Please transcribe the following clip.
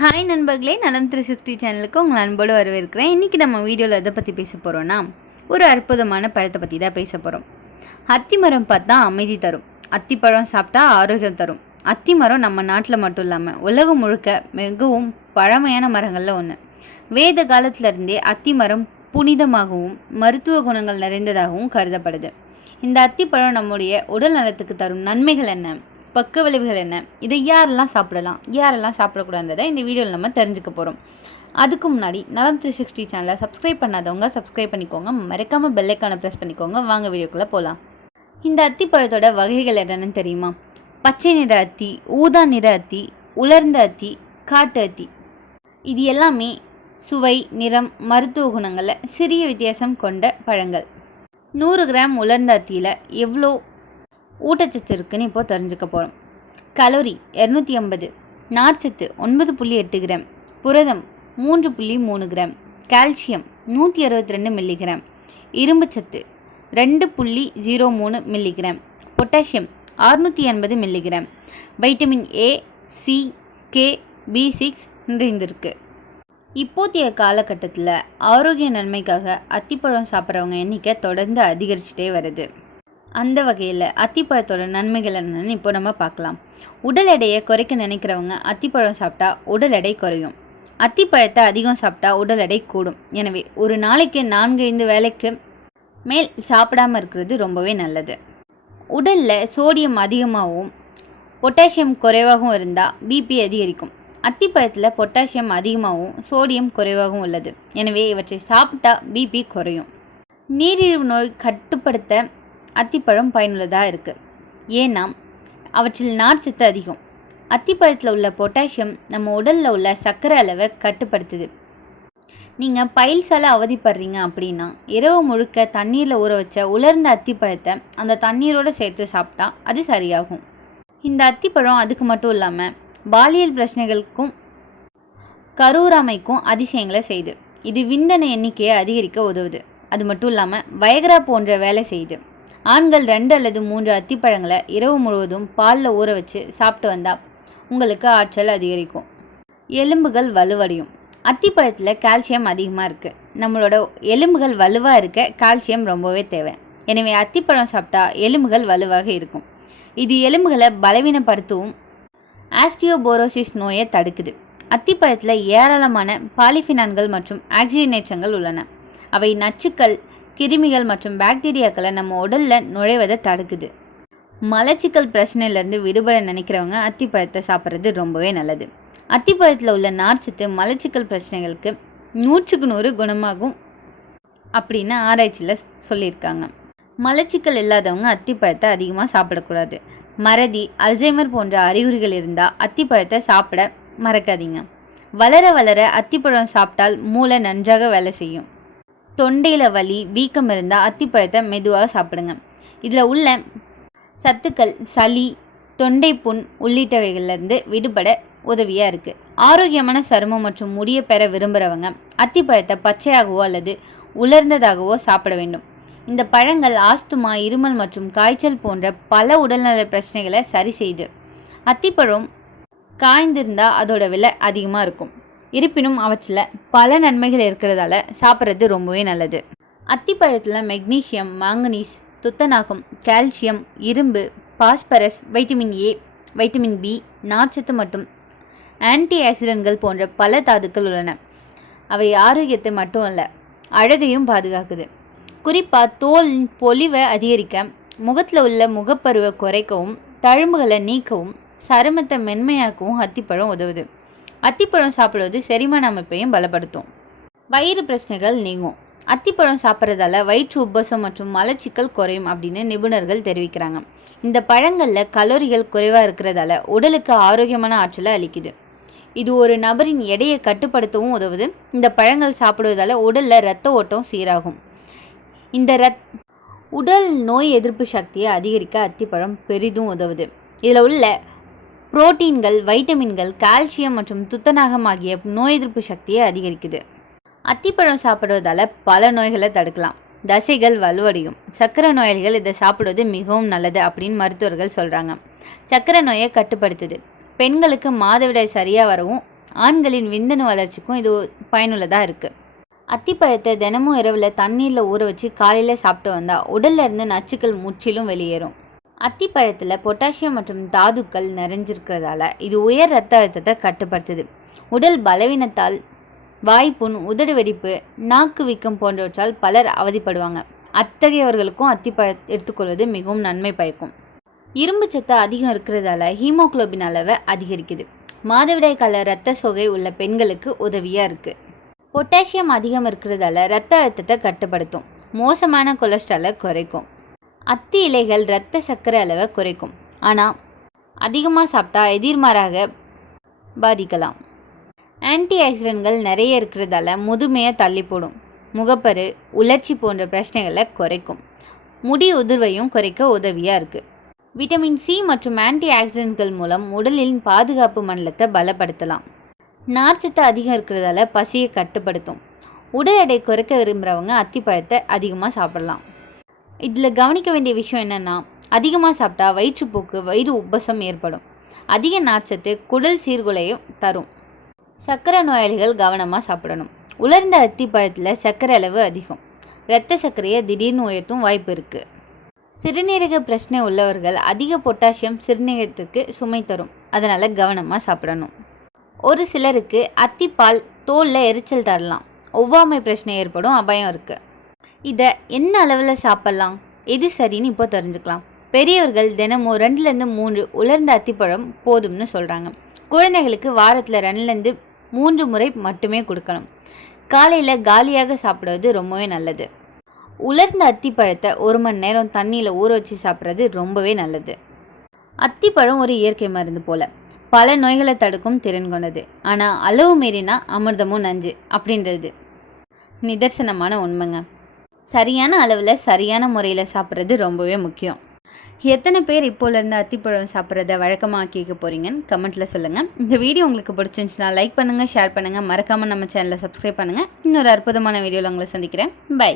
Hi நண்பர்களே, நலம் 360 சேனலுக்கு உங்கள் அன்போடு வரவேற்கிறேன். இன்றைக்கி நம்ம வீடியோவில் எதை பற்றி பேச போகிறோன்னா, ஒரு அற்புதமான பழத்தை பற்றி தான் பேச போகிறோம். அத்தி மரம் பார்த்தா அமைதி தரும், அத்திப்பழம் சாப்பிட்டா ஆரோக்கியம் தரும். அத்தி மரம் நம்ம நாட்டில் மட்டும் இல்லாமல் உலகம் முழுக்க மிகவும் பழமையான மரங்களில் ஒன்று. வேத காலத்திலிருந்தே அத்தி மரம் புனிதமாகவும் மருத்துவ குணங்கள் நிறைந்ததாகவும் கருதப்படுது. இந்த அத்திப்பழம் நம்முடைய உடல் நலத்துக்கு தரும் நன்மைகள் என்ன, பக்க விளைவுகள் என்ன, இதை யாரெல்லாம் சாப்பிடலாம், யாரெல்லாம் சாப்பிடக்கூடாதுன்றதை இந்த வீடியோவில் நம்ம தெரிஞ்சுக்க போகிறோம். அதுக்கு முன்னாடி நலம் 360 சேனலை சப்ஸ்கிரைப் பண்ணாதவங்க சப்ஸ்கிரைப் பண்ணிக்கோங்க, மறக்காமல் பெல்லைக்கான ப்ரெஸ் பண்ணிக்கோங்க. வாங்க வீடியோக்குள்ளே போகலாம். இந்த அத்திப்பழத்தோட வகைகள் என்னென்னு தெரியுமா? பச்சை நிற அத்தி, ஊதா நிற அத்தி, உலர்ந்த அத்தி, காட்டு அத்தி. இது எல்லாமே சுவை, நிறம், மருத்துவ குணங்களில் சிறிய வித்தியாசம் கொண்ட பழங்கள். 100 கிராம் உலர்ந்த அத்தியில் எவ்வளோ ஊட்டச்சத்து இருக்குன்னு இப்போ தெரிஞ்சுக்க போகிறோம். கலோரி 250, நார்ச்சத்து 9.8 கிராம், புரதம் 3.3 கிராம், கால்சியம் 162 மில்லிகிராம், இரும்புச்சத்து 2.03 milligram, potassium 680 milligram, vitamin A, C, K, B6 நிறைந்திருக்கு. இப்போதைய காலகட்டத்தில் ஆரோக்கிய நன்மைக்காக அத்திப்பழம் சாப்பிட்றவங்க எண்ணிக்கை தொடர்ந்து அதிகரிச்சுட்டே வருது. அந்த வகையில் அத்திப்பழத்தோட நன்மைகள் என்னென்னு இப்போ நம்ம பார்க்கலாம். உடல் எடையை குறைக்க நினைக்கிறவங்க அத்திப்பழம் சாப்பிட்டா உடல் எடை குறையும். அத்திப்பழத்தை அதிகம் சாப்பிட்டா உடல் எடை கூடும். எனவே ஒரு நாளைக்கு 4-5 வேளைக்கு மேல் சாப்பிடாமல் இருக்கிறது ரொம்பவே நல்லது. உடலில் சோடியம் அதிகமாகவும் பொட்டாசியம் குறைவாகவும் இருந்தால் பிபி அதிகரிக்கும். அத்திப்பழத்தில் பொட்டாசியம் அதிகமாகவும் சோடியம் குறைவாகவும் உள்ளது. எனவே இவற்றை சாப்பிட்டா பிபி குறையும். நீரிழிவு நோய் கட்டுப்படுத்த அத்திப்பழம் பயனுள்ளதாக இருக்குது. ஏன்னா அவற்றில் நார்ச்சத்து அதிகம். அத்திப்பழத்தில் உள்ள பொட்டாசியம் நம்ம உடலில் உள்ள சர்க்கரை அளவை கட்டுப்படுத்துது. நீங்கள் பைல்ஸால் அவதிப்படுறீங்க அப்படின்னா இரவு முழுக்க தண்ணீரில் ஊற வச்ச உலர்ந்த அத்திப்பழத்தை அந்த தண்ணீரோடு சேர்த்து சாப்பிட்டா அது சரியாகும். இந்த அத்திப்பழம் அதுக்கு மட்டும் இல்லாமல் பாலியல் பிரச்சனைகளுக்கும் கருவுறாமைக்கும் அதிசயங்களை செய்யுது. இது விந்தணு எண்ணிக்கையை அதிகரிக்க உதவுது. அது மட்டும் இல்லாமல் வயகரா போன்ற வேலை செய்யுது. ஆண்கள் 2 அல்லது 3 அத்திப்பழங்களை இரவு முழுவதும் பாலில் ஊற வச்சு சாப்பிட்டு வந்தால் உங்களுக்கு ஆற்றல் அதிகரிக்கும். எலும்புகள் வலுவடையும். அத்திப்பழத்தில் கால்சியம் அதிகமாக இருக்குது. நம்மளோட எலும்புகள் வலுவாக இருக்க கால்சியம் ரொம்பவே தேவை. எனவே அத்திப்பழம் சாப்பிட்டா எலும்புகள் வலுவாக இருக்கும். இது எலும்புகளை பலவீனப்படுத்தவும் ஆஸ்டியோபோரோசிஸ் நோயை தடுக்குது. அத்திப்பழத்தில் ஏராளமான பாலிஃபினான்கள் மற்றும் ஆக்சிஜனேற்றங்கள் உள்ளன. அவை நச்சுக்கள், கிருமிகள் மற்றும் பாக்டீரியாக்களை நம்ம உடலில் நுழைவதை தடுக்குது. மலச்சிக்கல் பிரச்சனையிலேருந்து விடுபட நினைக்கிறவங்க அத்திப்பழத்தை சாப்பிட்றது ரொம்பவே நல்லது. அத்திப்பழத்தில் உள்ள நார்ச்சத்து மலச்சிக்கல் பிரச்சனைகளுக்கு 100க்கு 100 குணமாகும் அப்படின்னு ஆராய்ச்சியில் சொல்லியிருக்காங்க. மலச்சிக்கல் இல்லாதவங்க அத்திப்பழத்தை அதிகமாக சாப்பிடக்கூடாது. மறதி, அல்சைமர் போன்ற அறிகுறிகள் இருந்தால் அத்திப்பழத்தை சாப்பிட மறக்காதீங்க. வளர வளர அத்திப்பழம் சாப்பிட்டால் மூளை நன்றாக வேலை செய்யும். தொண்டையில் வலி, வீக்கம் இருந்தால் அத்திப்பழத்தை மெதுவாக சாப்பிடுங்க. இதில் உள்ள சத்துக்கள் சளி, தொண்டை புண் உள்ளிட்டவைகளிலிருந்து விடுபட உதவியாக இருக்குது. ஆரோக்கியமான சருமம் மற்றும் முடியை பெற விரும்புகிறவங்க அத்திப்பழத்தை பச்சையாகவோ அல்லது உலர்ந்ததாகவோ சாப்பிட வேண்டும். இந்த பழங்கள் ஆஸ்துமா, இருமல் மற்றும் காய்ச்சல் போன்ற பல உடல்நல பிரச்சனைகளை சரி செய்து. அத்திப்பழம் காய்ந்திருந்தால் அதோட விலை அதிகமாக இருக்கும். இருப்பினும் அவற்றில் பல நன்மைகள் இருக்கிறதால சாப்பிட்றது ரொம்பவே நல்லது. அத்திப்பழத்தில் மெக்னீசியம், மாங்கனீஸ், துத்தநாகம், கால்சியம், இரும்பு, phosphorus, vitamin A, vitamin B, நார்ச்சத்து மற்றும் ஆன்டி ஆக்சிடென்ட்கள் போன்ற பல தாதுக்கள் உள்ளன. அவை ஆரோக்கியத்தை மட்டும் அல்ல, அழகையும் பாதுகாக்குது. குறிப்பாக தோல் பொலிவை அதிகரிக்க, முகத்தில் உள்ள முகப்பருவை குறைக்கவும், தழும்புகளை நீக்கவும், சருமத்தை மென்மையாக்கவும் அத்திப்பழம் உதவுது. அத்திப்பழம் சாப்பிடுவது செரிமான அமைப்பையும் பலப்படுத்தும். வயிறு பிரச்சனைகள் நீங்கும். அத்திப்பழம் சாப்பிட்றதால வயிற்று உப்பசம் மற்றும் மலச்சிக்கல் குறையும் அப்படின்னு நிபுணர்கள் தெரிவிக்கிறாங்க. இந்த பழங்களில் கலோரிகள் குறைவாக இருக்கிறதால உடலுக்கு ஆரோக்கியமான ஆற்றலை அளிக்குது. இது ஒரு நபரின் எடையை கட்டுப்படுத்தவும் உதவுது. இந்த பழங்கள் சாப்பிடுவதால் உடலில் இரத்த ஓட்டம் சீராகும். இந்த உடல் நோய் எதிர்ப்பு சக்தியை அதிகரிக்க அத்திப்பழம் பெரிதும் உதவுது. இதில் உள்ள புரோட்டீன்கள், வைட்டமின்கள், கால்சியம் மற்றும் துத்தநாகம் ஆகிய நோய் எதிர்ப்பு சக்தியை அதிகரிக்குது. அத்திப்பழம் சாப்பிடுவதால் பல நோய்களை தடுக்கலாம். தசைகள் வலுவடையும். சர்க்கரை நோயாளிகள் இதை சாப்பிடுவது மிகவும் நல்லது அப்படின்னு மருத்துவர்கள் சொல்கிறாங்க. சர்க்கரை நோயை கட்டுப்படுத்துது. பெண்களுக்கு மாதவிடாய் சரியாக வரவும் ஆண்களின் விந்தணு வளர்ச்சிக்கும் இது பயனுள்ளதாக இருக்குது. அத்திப்பழத்தை தினமும் இரவில் தண்ணீரில் ஊற வச்சு காலையில் சாப்பிட்டு வந்தால் உடல்ல இருந்து நச்சுக்கள் முற்றிலும் வெளியேறும். அத்திப்பழத்தில் பொட்டாசியம் மற்றும் தாதுக்கள் நிறைஞ்சிருக்கிறதால இது உயர் இரத்த அழுத்தத்தை கட்டுப்படுத்துது. உடல் பலவீனத்தால் வாய்ப்புண், உதடு வெடிப்பு, நாக்கு வீக்கம் போன்றவற்றால் பலர் அவதிப்படுவாங்க. அத்தகையவர்களுக்கும் அத்திப்பழம் எடுத்துக்கொள்வது மிகவும் நன்மை பயக்கும். இரும்பு சத்து அதிகம் இருக்கிறதால ஹீமோகுளோபின் அளவை அதிகரிக்குது. மாதவிடாய் கால இரத்த சோகை உள்ள பெண்களுக்கு உதவியாக இருக்குது. பொட்டாசியம் அதிகம் இருக்கிறதால இரத்த அழுத்தத்தை கட்டுப்படுத்தும். மோசமான கொலஸ்ட்ராலை குறைக்கும். அத்தி இலைகள் இரத்த சர்க்கரை அளவை குறைக்கும். ஆனால் அதிகமாக சாப்பிட்டா எதிர்மாறாக பாதிக்கலாம். ஆன்டி ஆக்சிடென்ட்கள் நிறைய இருக்கிறதால முதுமையை தள்ளி போடும். முகப்பரு, உலர்ச்சி போன்ற பிரச்சனைகளை குறைக்கும். முடி உதிர்வையும் குறைக்க உதவியாக இருக்குது. விட்டமின் சி மற்றும் ஆன்டி ஆக்சிடென்ட்கள் மூலம் உடலின் பாதுகாப்பு மண்டலத்தை பலப்படுத்தலாம். நார்ச்சத்து அதிகம் இருக்கிறதால பசியை கட்டுப்படுத்தும். உடல் எடை குறைக்க விரும்புகிறவங்க அத்திப்பழத்தை அதிகமாக சாப்பிடலாம். இதில் கவனிக்க வேண்டிய விஷயம் என்னென்னா, அதிகமாக சாப்பிட்டா வயிற்றுப்போக்கு, வயிறு உப்பசம் ஏற்படும். அதிக நார்ச்சத்து குடல் சீர்குலையும் தரும். சர்க்கரை நோயாளிகள் கவனமாக சாப்பிடணும். உலர்ந்த அத்திப்பழத்தில் சர்க்கரை அளவு அதிகம். இரத்த சர்க்கரையை திடீர்னு உயர்த்தும் வாய்ப்பு இருக்குது. சிறுநீரக பிரச்சனை உள்ளவர்கள் அதிக பொட்டாசியம் சிறுநீரகத்துக்கு சுமை தரும். அதனால் கவனமாக சாப்பிடணும். ஒரு சிலருக்கு அத்திப்பால் தோலில் எரிச்சல் தரலாம். ஒவ்வாமை பிரச்சனை ஏற்படும் அபாயம் இருக்குது. இதை என்ன அளவில் சாப்பிட்லாம், எது சரின்னு இப்போ தெரிஞ்சுக்கலாம். பெரியவர்கள் தினமும் 2-3 உலர்ந்த அத்திப்பழம் போதும்னு சொல்கிறாங்க. குழந்தைகளுக்கு வாரத்தில் 2-3 முறை மட்டுமே கொடுக்கணும். காலையில் காலியாக சாப்பிடுவது ரொம்பவே நல்லது. உலர்ந்த அத்திப்பழத்தை 1 மணி நேரம் தண்ணியில் ஊற வச்சு சாப்பிட்றது ரொம்பவே நல்லது. அத்திப்பழம் ஒரு இயற்கை மருந்து போல் பல நோய்களை தடுக்கும் திறன் கொண்டது. ஆனால் அளவு மீறினா அமிர்தமும் நஞ்சு அப்படின்றது நிதர்சனமான உண்மைங்க. சரியான அளவில் சரியான முறையில் சாப்பிட்றது ரொம்பவே முக்கியம். எத்தனை பேர் இப்போலேருந்து அத்திப்பழம் சாப்பிட்றத வழக்கமாக ஆக்கிக்க போகிறீங்கன்னு கமெண்ட்டில் சொல்லுங்கள். இந்த வீடியோ உங்களுக்கு பிடிச்சிருந்துச்சுன்னா லைக் பண்ணுங்கள், ஷேர் பண்ணுங்கள், மறக்காமல் நம்ம சேனலை சப்ஸ்கிரைப் பண்ணுங்கள். இன்னொரு அற்புதமான வீடியோவில் உங்களை சந்திக்கிறேன். பை.